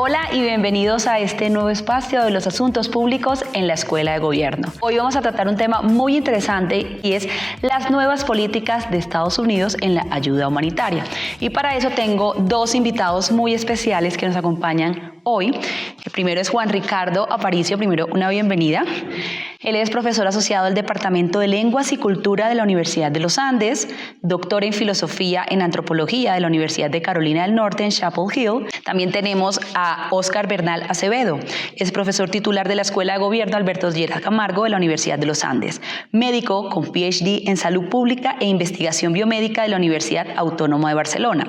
Hola y bienvenidos a este nuevo espacio de los asuntos públicos en la Escuela de Gobierno. Hoy vamos a tratar un tema muy interesante y es las nuevas políticas de Estados Unidos en la ayuda humanitaria. Y para eso tengo dos invitados muy especiales que nos acompañan hoy. El primero es Juan Ricardo Aparicio. Primero, una bienvenida. Él es profesor asociado del Departamento de Lenguas y Cultura de la Universidad de los Andes, doctor en Filosofía en Antropología de la Universidad de Carolina del Norte en Chapel Hill. También tenemos a Óscar Bernal Acevedo. Es profesor titular de la Escuela de Gobierno Alberto Lleras Camargo de la Universidad de los Andes. Médico con PhD en Salud Pública e Investigación Biomédica de la Universidad Autónoma de Barcelona.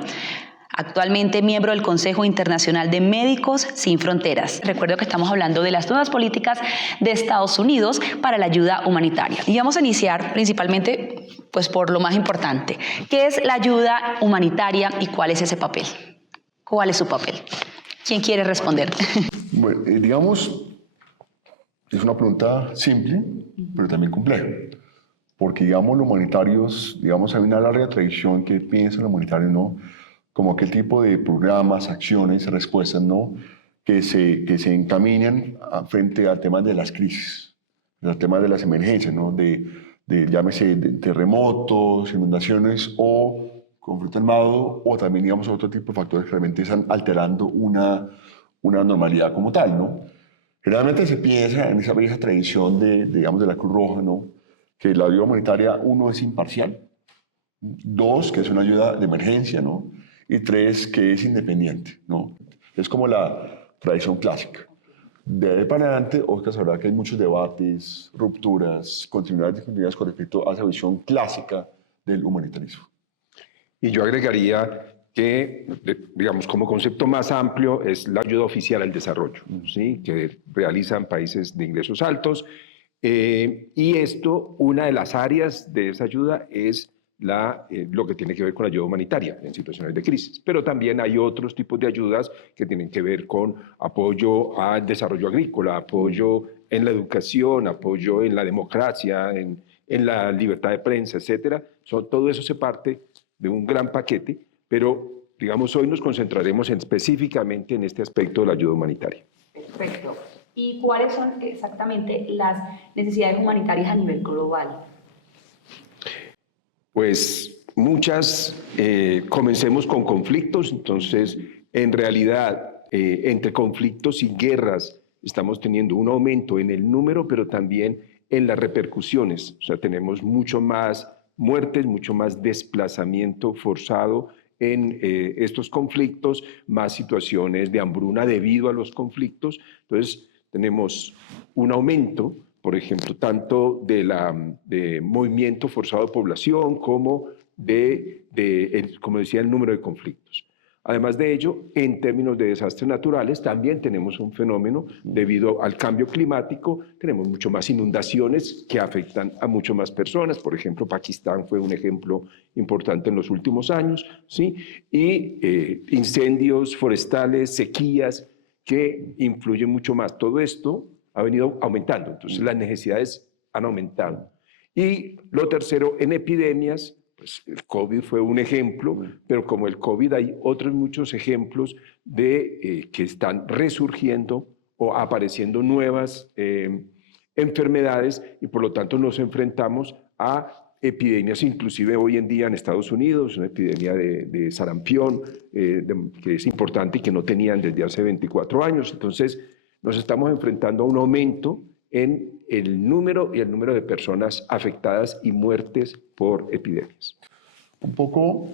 Actualmente miembro del Consejo Internacional de Médicos Sin Fronteras. Recuerdo que estamos hablando de las nuevas políticas de Estados Unidos para la ayuda humanitaria. Y vamos a iniciar principalmente pues, por lo más importante. ¿Qué es la ayuda humanitaria y cuál es ese papel? ¿Cuál es su papel? ¿Quién quiere responder? Bueno, digamos, es una pregunta simple, pero también compleja. Porque, digamos, los humanitarios, digamos, hay una larga tradición que piensan los humanitarios, ¿no? Como aquel tipo de programas, acciones, respuestas, ¿no? Que se encaminan frente a temas de las crisis, a temas de las emergencias, ¿no? Llámese de terremotos, inundaciones o conflicto armado, o también, digamos, otro tipo de factores que realmente están alterando una normalidad como tal, ¿no? Generalmente se piensa en esa vieja tradición digamos, de la Cruz Roja, ¿no? Que la ayuda humanitaria, uno, es imparcial, dos, que es una ayuda de emergencia, ¿no? Y tres, que es independiente, ¿no? Es como la tradición clásica. De ahí para adelante, Oscar sabrá que hay muchos debates, rupturas, continuidades y discontinuidades con respecto a esa visión clásica del humanitarismo. Y yo agregaría que, digamos, como concepto más amplio es la ayuda oficial al desarrollo, ¿sí? Que realizan países de ingresos altos. Y esto, una de las áreas de esa ayuda es lo que tiene que ver con la ayuda humanitaria en situaciones de crisis. Pero también hay otros tipos de ayudas que tienen que ver con apoyo al desarrollo agrícola, apoyo en la educación, apoyo en la democracia, en la libertad de prensa, etcétera. Todo eso se parte de un gran paquete, pero digamos hoy nos concentraremos específicamente en este aspecto de la ayuda humanitaria. Perfecto. ¿Y cuáles son exactamente las necesidades humanitarias a nivel global? Pues muchas, comencemos con conflictos. Entonces, en realidad, entre conflictos y guerras estamos teniendo un aumento en el número, pero también en las repercusiones. O sea, tenemos mucho más muertes, mucho más desplazamiento forzado en estos conflictos, más situaciones de hambruna debido a los conflictos. Entonces, tenemos un aumento, por ejemplo, tanto de movimiento forzado de población como como decía, el número de conflictos. Además de ello, en términos de desastres naturales, también tenemos un fenómeno debido al cambio climático. Tenemos mucho más inundaciones que afectan a mucho más personas. Por ejemplo, Pakistán fue un ejemplo importante en los últimos años, ¿sí? Y incendios forestales, sequías, que influyen mucho más. Todo esto ha venido aumentando, entonces las necesidades han aumentado. Y lo tercero, en epidemias, pues el COVID fue un ejemplo, pero como el COVID hay otros muchos ejemplos que están resurgiendo o apareciendo nuevas enfermedades y por lo tanto nos enfrentamos a epidemias, inclusive hoy en día en Estados Unidos, una epidemia de sarampión que es importante y que no tenían desde hace 24 años. Entonces nos estamos enfrentando a un aumento en el número de personas afectadas y muertes por epidemias. Un poco,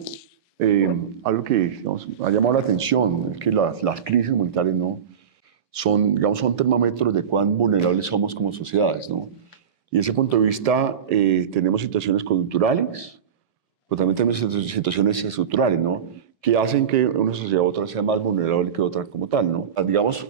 algo que digamos, ha llamado la atención es que las crisis humanitarias, ¿no? son termómetros de cuán vulnerables somos como sociedades, ¿no? Y desde ese punto de vista tenemos situaciones coyunturales, pero también tenemos situaciones estructurales, ¿no? Que hacen que una sociedad u otra sea más vulnerable que otra como tal, ¿no? Digamos,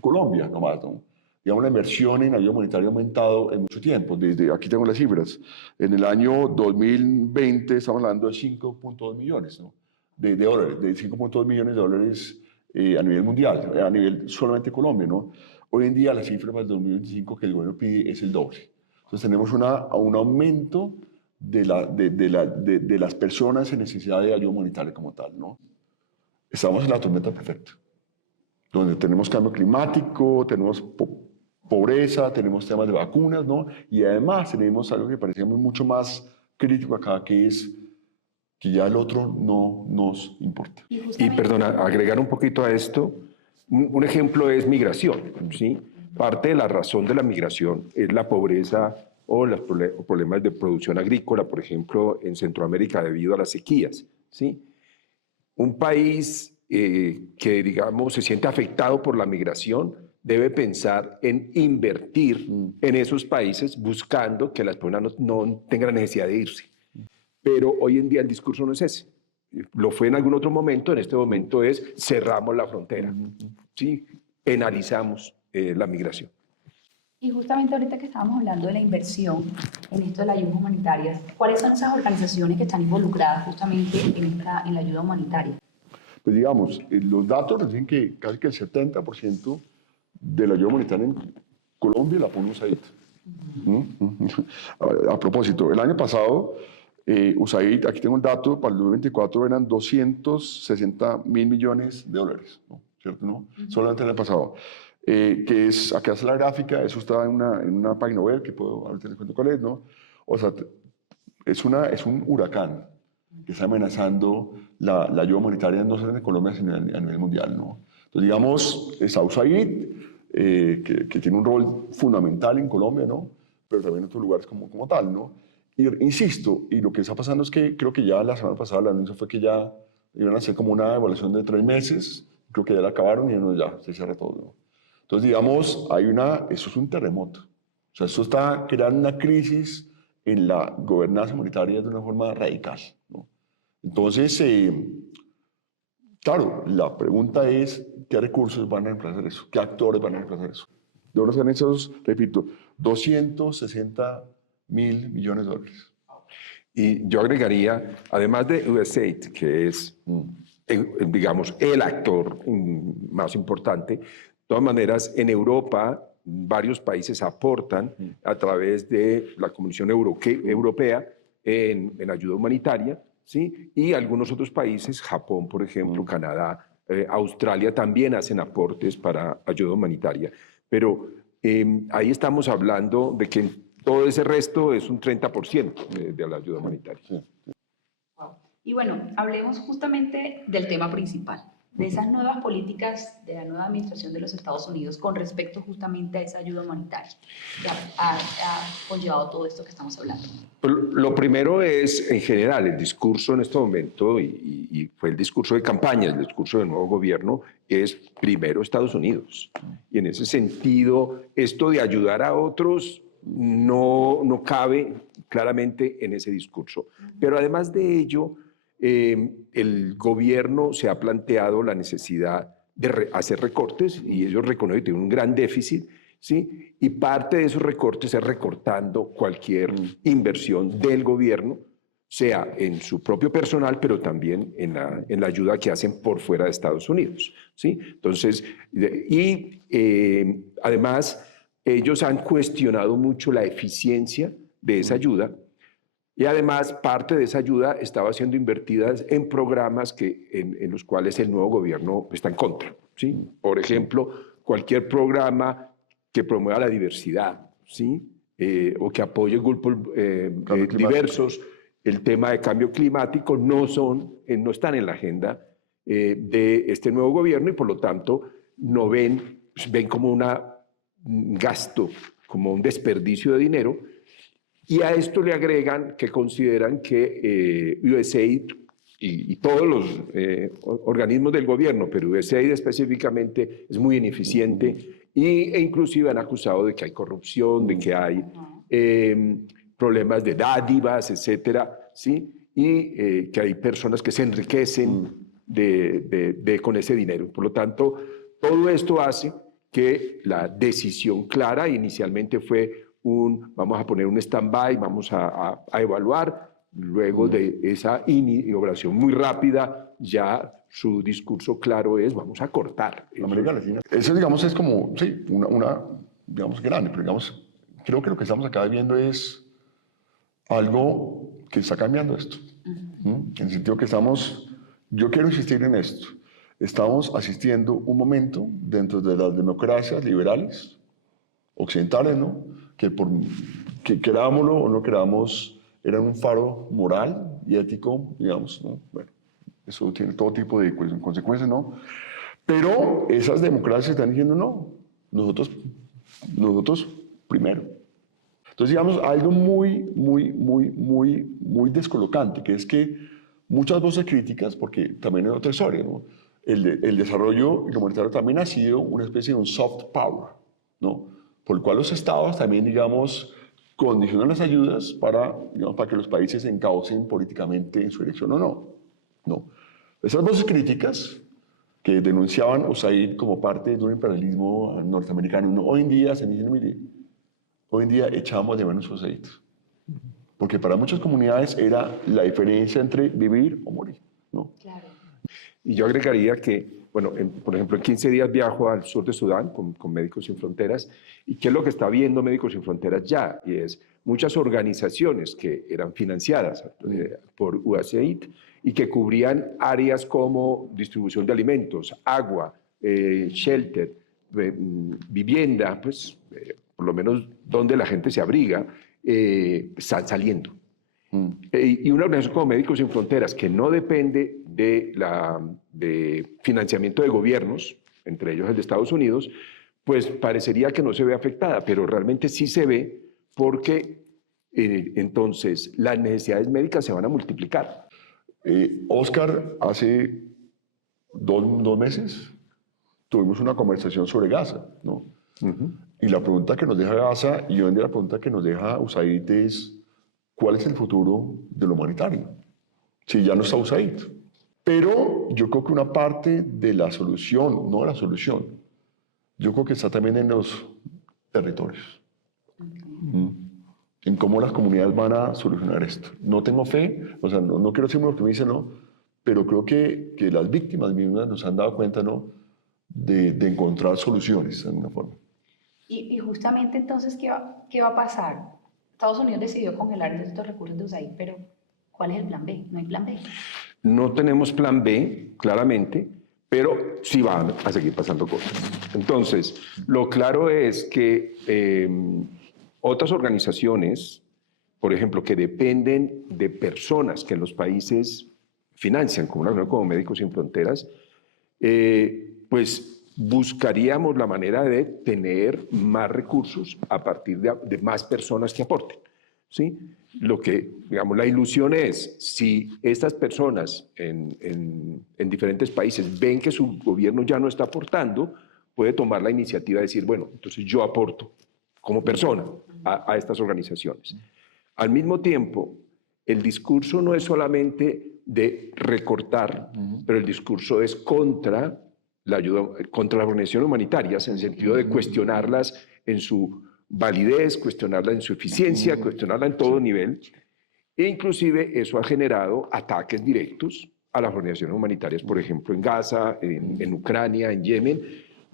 Colombia nomás, ¿no? Digamos, la inversión en ayuda humanitaria ha aumentado en mucho tiempo. Aquí tengo las cifras. En el año 2020 estamos hablando de 5.2 millones, ¿no? de dólares, de 5.2 millones de dólares a nivel mundial, a nivel solamente Colombia, ¿no? Hoy en día la cifra para el 2025 que el gobierno pide es el doble. Entonces tenemos un aumento de las personas en necesidad de ayuda humanitaria como tal, ¿no? Estamos en la tormenta perfecta. donde tenemos cambio climático, tenemos pobreza, tenemos temas de vacunas, ¿no? Y además tenemos algo que parecía mucho más crítico acá, que es que ya el otro no nos importa. Y perdona, agregar un poquito a esto, un ejemplo es migración, ¿sí? Parte de la razón de la migración es la pobreza o los problemas de producción agrícola, por ejemplo, en Centroamérica debido a las sequías, ¿sí? Un país que, digamos, se siente afectado por la migración debe pensar en invertir en esos países buscando que las personas no tengan la necesidad de irse. Pero hoy en día el discurso no es ese. Lo fue en algún otro momento, en este momento es cerramos la frontera, ¿sí? Penalizamos la migración. Y justamente ahorita que estábamos hablando de la inversión en esto de la ayuda humanitaria, ¿cuáles son esas organizaciones que están involucradas justamente en la ayuda humanitaria? Pues digamos, los datos nos dicen que casi que el 70% de la ayuda humanitaria en Colombia la pone USAID. A propósito, el año pasado, USAID, aquí tengo el dato, para el 2024 eran 260.000 millones de dólares, ¿no? ¿Cierto? ¿No? Solamente el año pasado. Que es, acá está la gráfica, eso está en una página web que puedo, ahorita les cuento cuál es, ¿no? O sea, es un huracán que está amenazando la ayuda humanitaria no solo en Colombia, sino a nivel mundial, ¿no? Entonces, digamos, está USAID, que tiene un rol fundamental en Colombia, ¿no? Pero también en otros lugares como tal, ¿no? Y insisto, y lo que está pasando es que creo que ya la semana pasada el anuncio fue que ya iban a hacer como una evaluación de 3 meses, creo que ya la acabaron y no, ya se cierra todo, ¿no? Entonces, digamos, eso es un terremoto. O sea, eso está creando una crisis en la gobernanza humanitaria de una forma radical, ¿no? Entonces, claro, la pregunta es, ¿qué recursos van a reemplazar eso? ¿Qué actores van a reemplazar eso? ¿De dónde están esos, repito, 260.000 millones de dólares? Y yo agregaría, además de USAID, que es, digamos, el actor más importante, de todas maneras, en Europa, varios países aportan a través de la Comisión Europea en ayuda humanitaria, ¿sí? Y algunos otros países, Japón, por ejemplo, Canadá, Australia, también hacen aportes para ayuda humanitaria. Pero ahí estamos hablando de que todo ese resto es un 30% de la ayuda humanitaria. Wow. Y bueno, hablemos justamente del tema principal, de esas nuevas políticas de la nueva administración de los Estados Unidos con respecto justamente a esa ayuda humanitaria que ha conllevado todo esto que estamos hablando. Lo primero es, en general, el discurso en este momento, y fue el discurso de campaña, el discurso del nuevo gobierno, es primero Estados Unidos. Y en ese sentido, esto de ayudar a otros no cabe claramente en ese discurso. Pero además de ello, el gobierno se ha planteado la necesidad de hacer recortes y ellos reconocen que tienen un gran déficit, ¿sí? Y parte de esos recortes es recortando cualquier inversión del gobierno, sea en su propio personal, pero también en la ayuda que hacen por fuera de Estados Unidos, ¿sí? Entonces, además, ellos han cuestionado mucho la eficiencia de esa ayuda. Y además, parte de esa ayuda estaba siendo invertida en programas en los cuales el nuevo gobierno está en contra, ¿sí? Por ejemplo, cualquier programa que promueva la diversidad, ¿sí? O que apoye grupos diversos, el tema de cambio climático no están en la agenda de este nuevo gobierno y por lo tanto no ven como un gasto, como un desperdicio de dinero. Y a esto le agregan que consideran que USAID y todos los organismos del gobierno, pero USAID específicamente es muy ineficiente e inclusive han acusado de que hay corrupción, de que hay problemas de dádivas, etcétera, ¿sí? Y que hay personas que se enriquecen con ese dinero. Por lo tanto, todo esto hace que la decisión clara inicialmente fue vamos a poner un stand-by, vamos a evaluar. Luego de esa inauguración muy rápida, ya su discurso claro es, vamos a cortar. América Latina. Eso, digamos, es como, sí, una digamos, grande, pero digamos, creo que lo que estamos acá viendo es algo que está cambiando esto. En el sentido que yo quiero insistir en esto. estamos asistiendo un momento dentro de las democracias liberales occidentales, ¿no? Que querámoslo o no queramos, eran un faro moral y ético, digamos, ¿no? Bueno, eso tiene todo tipo de consecuencias, ¿no? Pero esas democracias están diciendo no, nosotros primero. Entonces, digamos, algo muy descolocante, que es que muchas voces críticas, porque también hay otra historia, ¿no? El desarrollo humanitario también ha sido una especie de un soft power, ¿no? Por el cual los estados también, digamos, condicionan las ayudas para, digamos, para que los países se encaucen políticamente en su dirección o no. No. Esas voces críticas que denunciaban a USAID como parte de un imperialismo norteamericano, ¿no? Hoy en día se dicen, mire, hoy en día echamos de menos a USAID. Porque para muchas comunidades era la diferencia entre vivir o morir, ¿no? Claro. Y yo agregaría que, bueno, por ejemplo, en 15 días viajo al sur de Sudán con Médicos Sin Fronteras. ¿Y qué es lo que está viendo Médicos Sin Fronteras ya? Y es muchas organizaciones que eran financiadas por USAID y que cubrían áreas como distribución de alimentos, agua, shelter, vivienda, pues por lo menos donde la gente se abriga, están saliendo. Y una organización como Médicos Sin Fronteras, que no depende de financiamiento de gobiernos, entre ellos el de Estados Unidos, pues parecería que no se ve afectada, pero realmente sí se ve porque entonces las necesidades médicas se van a multiplicar. Oscar, hace dos meses tuvimos una conversación sobre Gaza, ¿no? Y la pregunta que nos deja Gaza y hoy en día la pregunta que nos deja USAID es ¿cuál es el futuro de lo humanitario? Si ya no está USAID. Pero yo creo que una parte de la solución, no la solución, yo creo que está también en los territorios. En cómo las comunidades van a solucionar esto. No tengo fe, o sea, no quiero ser muy optimista, ¿no? Pero creo que las víctimas mismas nos han dado cuenta, ¿no? De encontrar soluciones de alguna forma. Y justamente entonces, ¿qué va a pasar? Estados Unidos decidió congelar estos recursos de USAID, pero ¿cuál es el plan B? No hay plan B. No tenemos plan B, claramente, pero sí van a seguir pasando cosas. Entonces, lo claro es que otras organizaciones, por ejemplo, que dependen de personas que en los países financian, como Médicos Sin Fronteras, pues buscaríamos la manera de tener más recursos a partir de más personas que aporten, ¿sí? Lo que, digamos, la ilusión es, si estas personas en diferentes países ven que su gobierno ya no está aportando, puede tomar la iniciativa de decir, bueno, entonces yo aporto como persona a estas organizaciones. Al mismo tiempo, el discurso no es solamente de recortar, pero el discurso es contra la ayuda, contra las organizaciones humanitarias, en el sentido de cuestionarlas en su validez, cuestionarla en su eficiencia, cuestionarla en todo nivel. E inclusive eso ha generado ataques directos a las organizaciones humanitarias, por ejemplo, en Gaza, en Ucrania, en Yemen.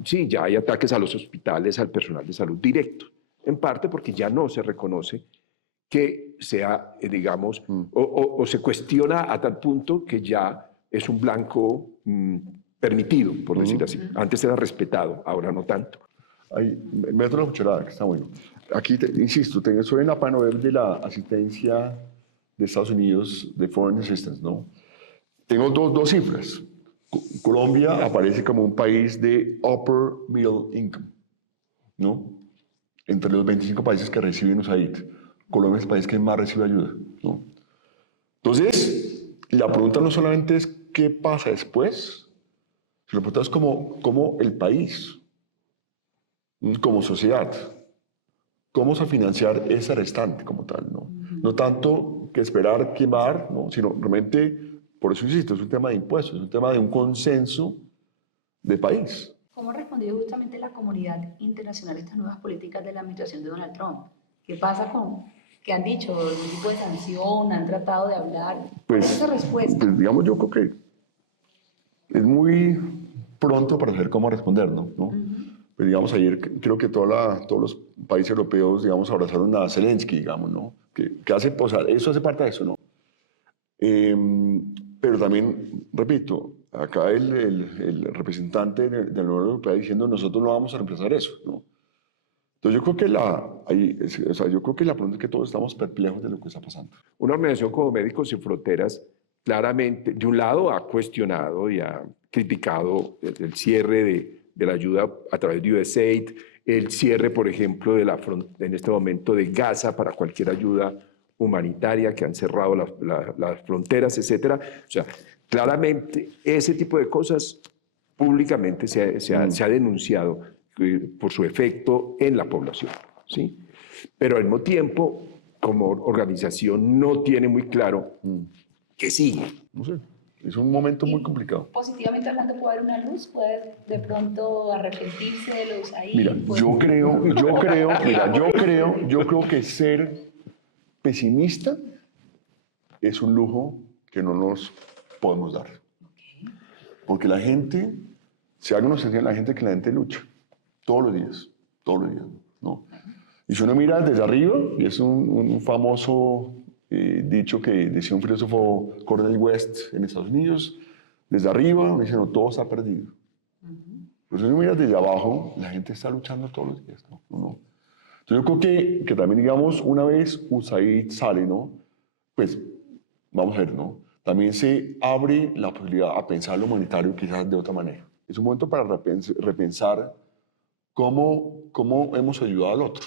Sí, ya hay ataques a los hospitales, al personal de salud directo, en parte porque ya no se reconoce que sea, digamos, o se cuestiona a tal punto que ya es un blanco permitido, por decir así. Antes era respetado, ahora no tanto. Ahí, me meto una cucharada, que está bueno. Aquí, insisto, soy en la página web de la asistencia de Estados Unidos, de Foreign Assistance, ¿no? Tengo dos cifras. Colombia aparece como un país de upper middle income, ¿no? Entre los 25 países que reciben USAID, Colombia es el país que más recibe ayuda, ¿no? Entonces, la pregunta no solamente es qué pasa después, sino la pregunta es cómo el país, como sociedad, cómo se financiar ese restante como tal, ¿no? No tanto que esperar quién va a dar, ¿no? Sino realmente, por eso insisto, es un tema de impuestos, es un tema de un consenso de país. ¿Cómo ha respondido justamente la comunidad internacional a estas nuevas políticas de la administración de Donald Trump? ¿Qué pasa con, qué han dicho, algún tipo de sanción, han tratado de hablar? Pues, ¿Cuál es esa respuesta? Pues digamos, yo creo que es muy pronto para saber cómo responder, ¿no? Pues digamos, ayer creo que todos los países europeos, digamos, abrazaron a Zelensky, digamos, ¿no? Que eso hace parte de eso, ¿no? Pero también, repito, acá el representante de la Unión Europea diciendo nosotros no vamos a reemplazar eso, ¿no? Entonces yo creo que yo creo que la pregunta es que todos estamos perplejos de lo que está pasando. Una organización como Médicos Sin Fronteras claramente, de un lado, ha cuestionado y ha criticado el cierre de la ayuda a través de USAID, el cierre, por ejemplo, en este momento de Gaza para cualquier ayuda humanitaria, que han cerrado las fronteras, etcétera. O sea, claramente ese tipo de cosas públicamente se ha denunciado por su efecto en la población, ¿sí? Pero al mismo tiempo, como organización, no tiene muy claro qué sigue. No sé, es un momento muy complicado. Positivamente hablando, ¿puede haber una luz? ¿Puede de pronto arrepentirse de los ahí? Mira, yo creo que ser pesimista es un lujo que no nos podemos dar. Porque la gente, se haga una sensación la gente que la gente lucha todos los días, ¿no? Y si uno mira desde arriba, y es un famoso dicho que decía un filósofo Cornel West en Estados Unidos, desde arriba uno dice, no, todo está perdido. Pero si uno mira desde abajo, la gente está luchando todos los días, ¿no? Entonces yo creo que también, digamos, una vez USAID sale, ¿no? Pues vamos a ver, ¿no? También se abre la posibilidad a pensar lo humanitario quizás de otra manera. Es un momento para repensar cómo hemos ayudado al otro,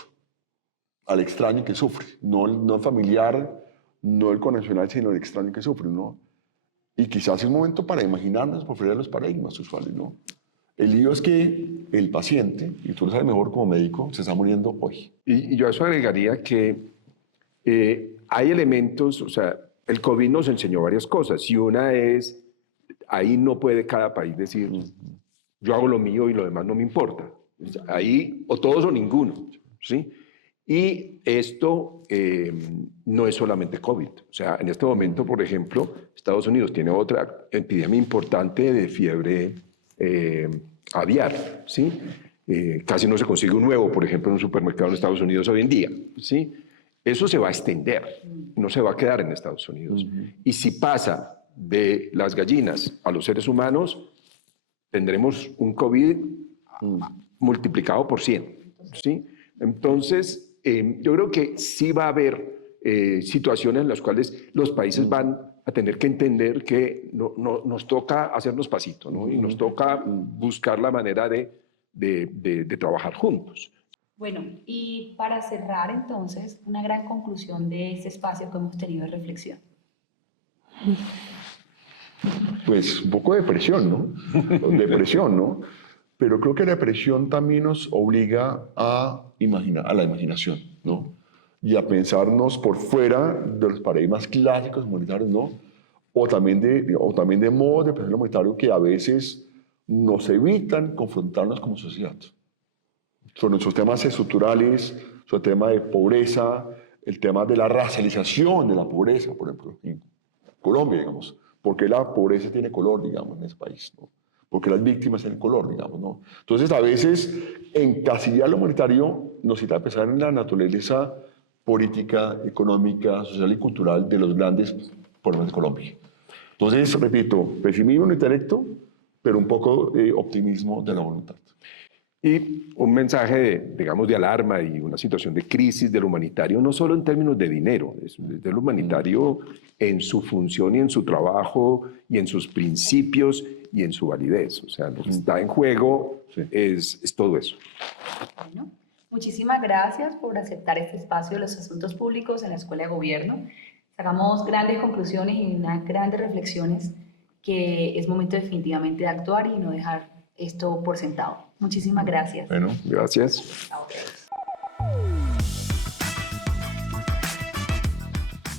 al extraño que sufre, no el familiar, no el connacional, sino el extraño que sufre, ¿no? Y quizás es un momento para imaginarnos por fuera de los paradigmas usuales, ¿no? El lío es que el paciente, y tú lo sabes mejor como médico, se está muriendo hoy. Y yo a eso agregaría que hay elementos, o sea, el COVID nos enseñó varias cosas, y una es, ahí no puede cada país decir, yo hago lo mío y lo demás no me importa. Ahí o todos o ninguno, ¿sí? Y esto no es solamente COVID. O sea, en este momento, por ejemplo, Estados Unidos tiene otra epidemia importante de fiebre aviar, ¿sí? Casi no se consigue un huevo, por ejemplo, en un supermercado en Estados Unidos hoy en día, ¿sí? Eso se va a extender, no se va a quedar en Estados Unidos. Y si pasa de las gallinas a los seres humanos, tendremos un COVID multiplicado por 100, ¿sí? Entonces, yo creo que sí va a haber situaciones en las cuales los países van a tener que entender que nos toca hacernos pasito, ¿no? Y nos toca buscar la manera de trabajar juntos. Bueno, y para cerrar entonces, una gran conclusión de este espacio que hemos tenido de reflexión. Pues un poco de depresión, ¿no? Depresión, ¿no? Pero creo que la depresión también nos obliga a la imaginación, ¿no? Y a pensarnos por fuera de los paradigmas clásicos humanitarios, ¿no? O también de modos de pensar humanitario que a veces nos evitan confrontarnos como sociedad. Sobre nuestros temas estructurales, sobre el tema de pobreza, el tema de la racialización de la pobreza, por ejemplo, en Colombia, digamos. ¿Por qué la pobreza tiene color, digamos, en ese país, ¿no? Porque las víctimas tienen color, digamos, ¿no? Entonces, a veces, encasillar lo humanitario nos invita a pensar en la naturaleza política, económica, social y cultural de los grandes problemas de Colombia. Entonces, repito, pesimismo en el intelecto, pero un poco de optimismo de la voluntad. Y un mensaje digamos, de alarma y una situación de crisis del humanitario, no solo en términos de dinero, es del humanitario en su función y en su trabajo y en sus principios y en su validez. O sea, lo que está en juego es todo eso. Bueno, muchísimas gracias por aceptar este espacio de los asuntos públicos en la Escuela de Gobierno. Sacamos grandes conclusiones y unas grandes reflexiones que es momento definitivamente de actuar y no dejar esto por sentado. Muchísimas gracias. Bueno, gracias. A ustedes.